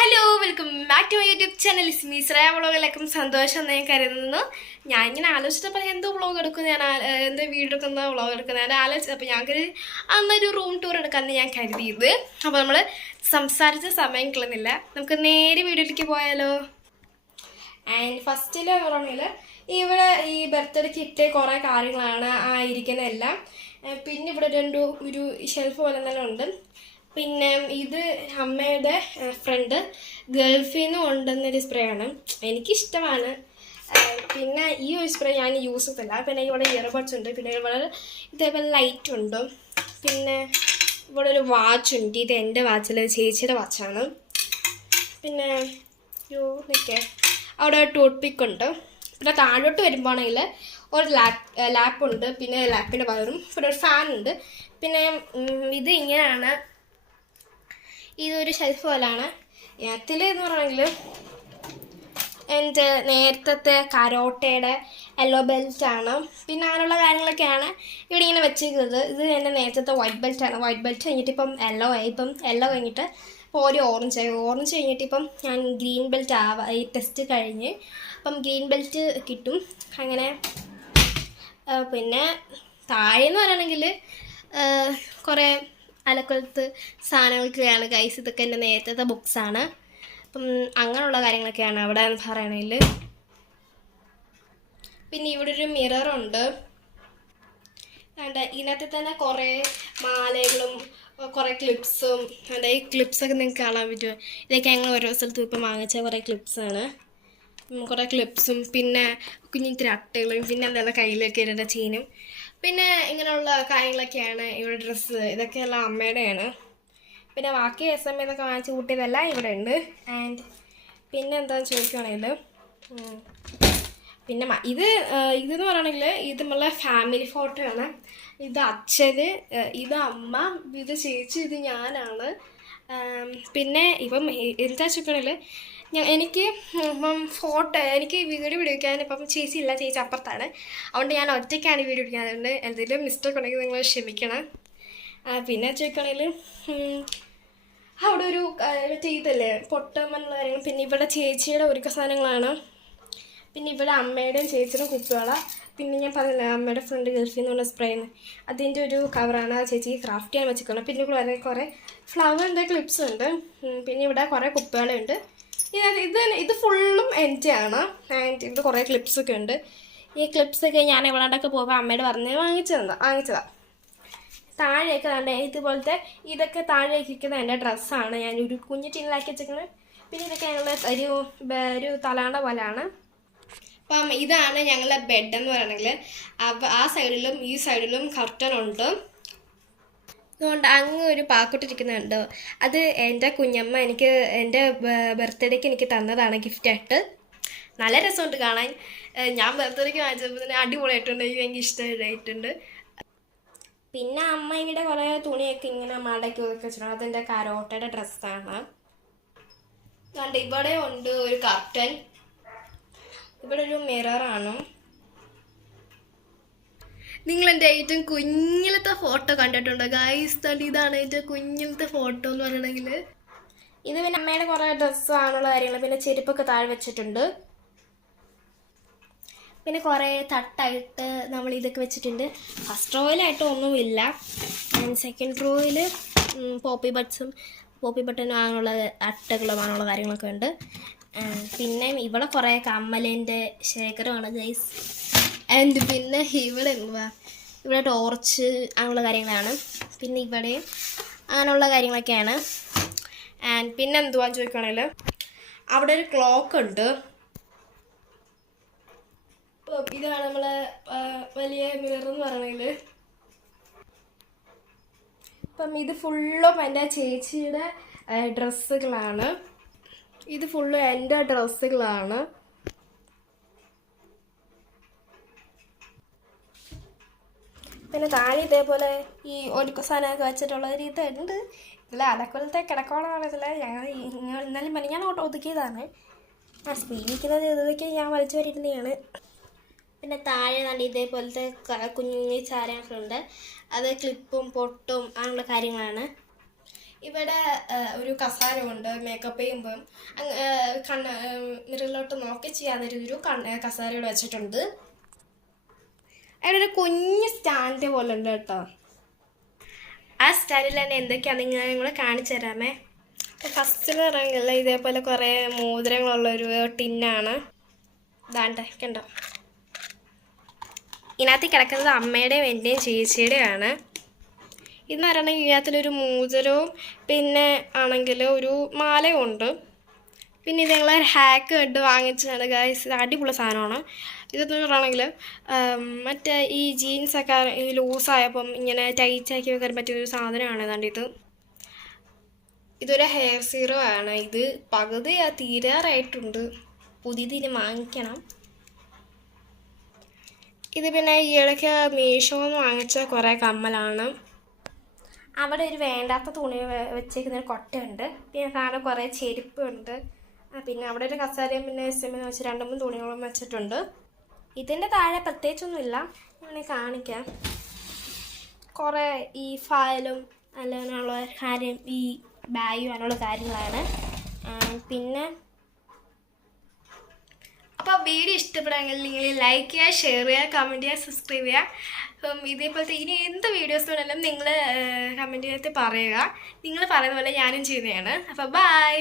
Hello welcome back to my YouTube channel സ്മീശ്രയ വ്ളോഗിലേക്കും സന്തോഷം എന്ന് ഞാൻ കരുതുന്നു. ഞാൻ ഇങ്ങനെ ആലോചിച്ചപ്പോൾ എന്തോ വ്ളോഗ് എടുക്കും, എന്തോ വീഡിയോ എടുക്കുന്ന വ്ളോഗ് എടുക്കുന്നത് ഞാൻ ആലോചിച്ചപ്പോൾ ഞങ്ങൾക്ക് അന്നൊരു റൂം ടൂർ എടുക്കാമെന്ന് ഞാൻ കരുതിയത്. അപ്പോൾ നമ്മൾ സംസാരിച്ച സമയം കളഞ്ഞില്ല, നമുക്ക് നേരെ വീഡിയോയിലേക്ക് പോയാലോ. ആൻഡ് ഫസ്റ്റിൽ പറഞ്ഞാൽ ഇവിടെ ഈ ബർത്ത്ഡേ കിറ്റ് കുറേ കാര്യങ്ങളാണ് ആയിരിക്കുന്നതെല്ലാം. പിന്നെ ഇവിടെ ഒരു ഷെൽഫ് പോലെ തന്നെ ഉണ്ട്. പിന്നെ ഇത് അമ്മയുടെ ഫ്രണ്ട് ഗൾഫിൽ നിന്ന് കൊണ്ടുവന്നൊരു സ്പ്രേ ആണ്, എനിക്കിഷ്ടമാണ്. പിന്നെ ഈ ഒരു സ്പ്രേ ഞാൻ യൂസ് ചെയ്തില്ല. പിന്നെ ഇവിടെ ഇയർബഡ്സ് ഉണ്ട്, പിന്നെ ഇവിടെ ഇതേപോലെ ലൈറ്റ് ഉണ്ട്. പിന്നെ ഇവിടെ ഒരു വാച്ച് ഉണ്ട്, ഇത് എൻ്റെ വാച്ചിൽ ചേച്ചിയുടെ വാച്ചാണ്. പിന്നെ അവിടെ ടൂത്ത് പിക്ക് ഉണ്ട്. പിന്നെ താഴോട്ട് വരുമ്പോഴാണെങ്കിൽ ഒരു ലാപ്പുണ്ട്, പിന്നെ ലാപ്പിൻ്റെ പകരം പിന്നെ ഒരു ഫാനുണ്ട്. പിന്നെ ഇത് ഇങ്ങനെയാണ്, ഇതൊരു ഷെൽഫ് പോലാണ്. ഇതിൽ എന്ന് പറയണമെങ്കിൽ എൻ്റെ നേരത്തെ കരോട്ടയുടെ യെല്ലോ ബെൽറ്റാണ്. പിന്നെ അങ്ങനെയുള്ള കാര്യങ്ങളൊക്കെയാണ് ഇവിടെ ഇങ്ങനെ വെച്ചിരിക്കുന്നത്. ഇത് എൻ്റെ നേരത്തെ വൈറ്റ് ബെൽറ്റാണ്. വൈറ്റ് ബെൽറ്റ് കഴിഞ്ഞിട്ട് ഇപ്പം യെല്ലോ ആയി. ഇപ്പം യെല്ലോ കഴിഞ്ഞിട്ട് ഇപ്പോൾ ഒരു ഓറഞ്ചായി. ഓറഞ്ച് കഴിഞ്ഞിട്ട് ഇപ്പം ഞാൻ ഗ്രീൻ ബെൽറ്റ് ഈ ടെസ്റ്റ് കഴിഞ്ഞ് അപ്പം ഗ്രീൻ ബെൽറ്റ് കിട്ടും അങ്ങനെ. പിന്നെ താഴെന്ന് പറയുകയാണെങ്കിൽ കുറേ അലക്കൊലത്ത് സാധനങ്ങളൊക്കെയാണ് ഗൈസ്. ഇതൊക്കെ എൻ്റെ നേരത്തെ ബുക്സാണ്. അപ്പം അങ്ങനെയുള്ള കാര്യങ്ങളൊക്കെയാണ് അവിടെ പറയണമെങ്കിൽ. പിന്നെ ഇവിടെ ഒരു മിററുണ്ട്. ഇതിനകത്ത് തന്നെ കുറേ മാലകളും കുറേ ക്ലിപ്സും ഈ ക്ലിപ്സൊക്കെ നിങ്ങൾക്ക് കാണാൻ പറ്റുമോ. ഇതൊക്കെ ഞങ്ങൾ ഓരോ സ്ഥലത്തും ഇപ്പം വാങ്ങിച്ച കുറേ ക്ലിപ്സാണ്. കുറേ ക്ലിപ്സും പിന്നെ കുഞ്ഞിത്തിരി അട്ടകളും പിന്നെ എന്തെല്ലാം കയ്യിലൊക്കെ ഇടേണ്ട ചെയിനും പിന്നെ ഇങ്ങനെയുള്ള കാര്യങ്ങളൊക്കെയാണ്. ഇവിടെ ഡ്രസ്സ് ഇതൊക്കെയെല്ലാം അമ്മയുടെയാണ്. പിന്നെ ബാക്കി എന്നൊക്കെ വാങ്ങിച്ച് കൂട്ടിയതെല്ലാം ഇവിടെ ഉണ്ട്. ആൻഡ് പിന്നെ എന്താണെന്ന് ചോദിക്കുകയാണെങ്കിൽ പിന്നെ ഇതെന്ന് പറയുകയാണെങ്കിൽ ഇത് നമ്മളെ ഫാമിലി ഫോട്ടോ ആണ്. ഇത് അച്ഛന്, ഇത് അമ്മ, ഇത് ചേച്ചി, ഇത് ഞാനാണ്. പിന്നെ ഇപ്പം എന്താ ചോദിക്കുകയാണെങ്കിൽ എനിക്ക് ഇപ്പം എനിക്ക് വീഡിയോ പിടിക്കാൻ ഇപ്പം ചേച്ചി ഇല്ല, ചേച്ചി അപ്പുറത്താണ്. അതുകൊണ്ട് ഞാൻ ഒറ്റയ്ക്കാണ് വീഡിയോ പിടിക്കാൻ. അതുകൊണ്ട് എന്തെങ്കിലും മിസ്റ്റേക്ക് ഉണ്ടെങ്കിൽ നിങ്ങൾ ക്ഷമിക്കണം. പിന്നെ ചോദിക്കുകയാണെങ്കിൽ അവിടെ ഒരു ചെയ്തല്ലേ പൊട്ടമെന്നുള്ള കാര്യങ്ങൾ. പിന്നെ ഇവിടെ ചേച്ചിയുടെ ഒരുക്ക സാധനങ്ങളാണ്. പിന്നെ ഇവിടെ അമ്മയുടെയും ചേച്ചിയുടെ കുപ്പികള. പിന്നെ ഞാൻ പറഞ്ഞില്ല അമ്മയുടെ ഫ്രണ്ട് ഗൾഫിൽ നിന്നുള്ള സ്പ്രേന്ന്, അതിൻ്റെ ഒരു കവറാണ് ചേച്ചി ക്രാഫ്റ്റ് ചെയ്യാൻ വെച്ചിരിക്കണം. പിന്നെ കുറേ ഫ്ലവറിൻ്റെ ക്ലിപ്സ് ഉണ്ട്. പിന്നെ ഇവിടെ കുറേ കുപ്പികളുണ്ട്. ഇത് ഫുള്ളും എൻ്റെ ആണ്. ആൻഡ് ഇവിടെ കുറേ ക്ലിപ്സൊക്കെ ഉണ്ട്. ഈ ക്ലിപ്സൊക്കെ ഞാൻ എവിടെയൊക്കെ പോകുമ്പോൾ അമ്മയോട് പറഞ്ഞ് വാങ്ങിച്ചതാണ്. താഴെയൊക്കെ കണ്ടേ ഇതുപോലത്തെ ഇതൊക്കെ താഴേക്ക് ഇരിക്കുന്ന എൻ്റെ ഡ്രസ്സാണ്. ഞാൻ ഒരു കുഞ്ഞു ടീനിലാക്കി വെച്ചിരിക്കുന്നത്. പിന്നെ ഇതൊക്കെ ഞങ്ങളുടെ ഒരു തലാണ്ട പോലെയാണ്. അപ്പം ഇതാണ് ഞങ്ങളുടെ ബെഡ് എന്ന് പറയണമെങ്കിൽ. ആ സൈഡിലും ഈ സൈഡിലും കർട്ടൻ ഉണ്ട്. അതുകൊണ്ട് അങ്ങ് ഒരു പാക്കുട്ടിരിക്കുന്നുണ്ട്. അത് എൻ്റെ കുഞ്ഞമ്മ എനിക്ക് എൻ്റെ ബർത്ത്ഡേക്ക് എനിക്ക് തന്നതാണ് ഗിഫ്റ്റായിട്ട്. നല്ല രസമുണ്ട് കാണാൻ. ഞാൻ ബർത്ത്ഡേക്ക് വാങ്ങിച്ചപ്പോൾ തന്നെ അടിപൊളിയായിട്ടുണ്ട്, എനിക്ക് ഭയങ്കര ഇഷ്ടമായിട്ടുണ്ട്. പിന്നെ അമ്മയുടെ കുറേ തുണിയൊക്കെ ഇങ്ങനെ മടക്കി ഒതുക്കി വെച്ചിട്ടുണ്ട്. അതെൻ്റെ കരോട്ടയുടെ ഡ്രസ്സാണ്. അതുകൊണ്ട് ഇവിടെ ഉണ്ട് ഒരു കർട്ടൻ. ഇവിടെ ഒരു മിററാണ്. നിങ്ങൾ എൻ്റെ ഏറ്റവും കുഞ്ഞിലത്തെ ഫോട്ടോ കണ്ടിട്ടുണ്ടോ ഗൈസ്? ഇതാണ് എൻ്റെ കുഞ്ഞിലത്തെ ഫോട്ടോ എന്ന് പറയണമെങ്കിൽ. ഇത് പിന്നെ അമ്മയുടെ കുറേ ഡ്രസ്സാണുള്ള കാര്യങ്ങൾ. പിന്നെ ചെരുപ്പൊക്കെ താഴെ വെച്ചിട്ടുണ്ട്. പിന്നെ കുറേ തട്ടായിട്ട് നമ്മൾ ഇതൊക്കെ വെച്ചിട്ടുണ്ട്. ഫസ്റ്റ് റോയിലായിട്ട് ഒന്നുമില്ല. സെക്കൻഡ് റോയിൽ പോപ്പി ബട്ടനും അങ്ങനെയുള്ള അട്ടകളും അങ്ങനെയുള്ള കാര്യങ്ങളൊക്കെ ഉണ്ട്. പിന്നെ ഇവിടെ കുറേ കമ്മലിൻ്റെ ശേഖരമാണ് ഗൈസ്. ആൻഡ് പിന്നെ ഇവിടെ ടോർച്ച് അങ്ങനെയുള്ള കാര്യങ്ങളാണ്. പിന്നെ ഇവിടെ അങ്ങനെയുള്ള കാര്യങ്ങളൊക്കെയാണ്. ആൻഡ് പിന്നെ എന്തുവാന്ന് ചോദിക്കുകയാണെങ്കിൽ അവിടെ ഒരു ക്ലോക്ക് ഉണ്ട്. ഇതാണ് നമ്മളെ വലിയ മിറർ എന്ന് പറയണമെങ്കിൽ. അപ്പം ഇത് ഫുള്ളും എൻ്റെ ചേച്ചിയുടെ ഡ്രസ്സുകളാണ്. ഇത് ഫുള്ളും എൻ്റെ ഡ്രസ്സുകളാണ്. പിന്നെ താഴെ ഇതേപോലെ ഈ ഒരുക്ക സാധനമൊക്കെ വെച്ചിട്ടുള്ള ഒരു ഇതുണ്ട്. ഇതിൽ അലക്കൊലത്തെ കിടക്കോളം അറിയത്തില്ല. ഇന്നാലും പറഞ്ഞ് ഞാൻ ഒതുക്കിയതാണ്. സ്പീഡിക്കുന്നത് ഇതൊക്കെ ഞാൻ വലിച്ചു വരിയിരുന്നതാണ്. പിന്നെ താഴെ നല്ല ഇതേപോലത്തെ കുഞ്ഞു ചാരങ്ങളൊക്കെ ഉണ്ട്. അത് ക്ലിപ്പും പൊട്ടും അങ്ങനെയുള്ള കാര്യങ്ങളാണ്. ഇവിടെ ഒരു കസാര ഉണ്ട്, മേക്കപ്പ് ചെയ്യുമ്പം മിററിലോട്ട് നോക്കി ചെയ്യാതൊരു കസാരയോട് വെച്ചിട്ടുണ്ട്. അവിടെ ഒരു കുഞ്ഞ് സ്റ്റാൻഡ് പോലെ ഉണ്ട് കേട്ടോ. ആ സ്റ്റാൻഡിൽ തന്നെ എന്തൊക്കെയാണെന്ന് ഞാൻ നിങ്ങളെ കാണിച്ചു തരാമേ. ഫസ്റ്റ് എന്ന് പറയുന്നില്ല, ഇതേപോലെ കുറേ മോതിരങ്ങളുള്ളൊരു ടിന്നാണ്. ഇതാണ്ട് കണ്ടോ, ഇതിനകത്ത് കിടക്കുന്നത് അമ്മയുടെയും എൻ്റെയും ചേച്ചിയുടെയാണ്. ഇതെന്ന് പറയുകയാണെങ്കിൽ ഇതിനകത്തിലൊരു മോതിരവും പിന്നെ ആണെങ്കിൽ ഒരു മാലയും ഉണ്ട്. പിന്നെ ഇത് ഞങ്ങൾ ഹാക്ക് കണ്ട് വാങ്ങിച്ചതാണ് ഗൈസ്. ഇത് അടിപൊളി സാധനമാണ്. ഇതെന്ന് പറയുകയാണെങ്കിൽ മറ്റേ ഈ ജീൻസൊക്കെ ലൂസായപ്പം ഇങ്ങനെ ടൈറ്റാക്കി വെക്കാൻ പറ്റിയൊരു സാധനമാണ്. ഏതാണ്ട് ഇതൊരു ഹെയർ സീറോ ആണ്. ഇത് പകുതി തീരാറായിട്ടുണ്ട്, പുതിയതിന് വാങ്ങിക്കണം. ഇത് പിന്നെ ഈ ഇടയ്ക്ക് മീഷോന്ന് വാങ്ങിച്ച കുറേ കമ്മലാണ്. അവിടെ ഒരു വേണ്ടാത്ത തുണി വെച്ചേക്കുന്നൊരു കൊട്ടയുണ്ട്. പിന്നെ കാണാൻ കുറേ ചെരുപ്പുണ്ട്. പിന്നെ അവിടെ ഒരു കസാരയും പിന്നെ എസ്എമ്മിന് വെച്ച് 2-3 തുണികളും വെച്ചിട്ടുണ്ട്. ഇതിൻ്റെ താഴെ പ്രത്യേകിച്ചൊന്നുമില്ല, ഞാൻ കാണിക്കാം. കുറേ ഈ ഫയലും അങ്ങനെയുള്ള കാര്യം, ഈ ബാഗും അങ്ങനെയുള്ള കാര്യങ്ങളാണ്. പിന്നെ അപ്പോൾ വീഡിയോ ഇഷ്ടപ്പെടുമെങ്കിൽ നിങ്ങൾ ലൈക്ക് ചെയ്യുക, ഷെയർ ചെയ്യുക, കമൻറ്റ് ചെയ്യുക, സബ്സ്ക്രൈബ് ചെയ്യുക. അപ്പം ഇതേപോലത്തെ ഇനി എന്ത് വീഡിയോസ് വേണമെങ്കിലും നിങ്ങൾ കമൻറ്റ് ചെയ്തിട്ട് പറയുക. നിങ്ങൾ പറയുന്ന പോലെ ഞാനും ചെയ്യുന്നതാണ്. അപ്പോൾ ബൈ.